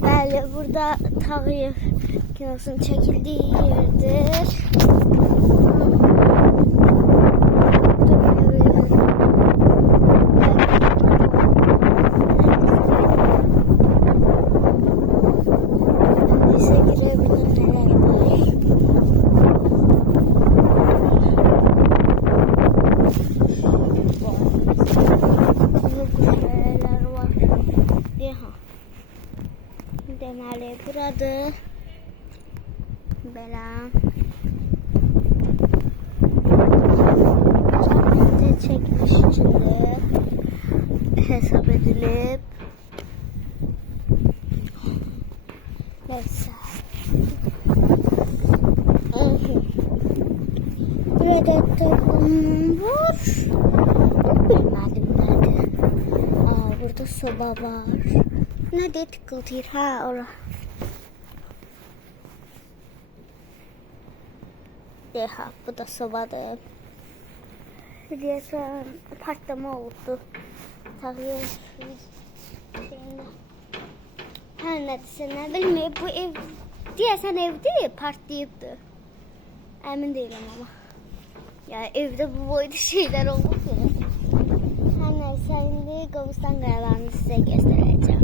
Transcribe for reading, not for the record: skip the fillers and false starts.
Bəli, burada Tağıyev kinosunun çəkildiyi yerdir. Neyse girebilirim neler var. Neler var. Deməli, burada belə çəkiliş içində hesab edilib. Neyse. Burada takım var. Bilmədim nədir. Burada soba var. Nədir tıkıltıyır? Ha, ora. Deha, bu da sobadır. Deyəsən, partlama oldu. Tağıyev şeyində. Hər nədirsə, nə bilməyib, bu ev, deyəsən evdir, partlayıbdır. Əmin deyiləm ama. Ya evdə bu boyda şeylər olur ki. Hər nəysə, indi Qobustan qayalarını sizə göstərəcəm.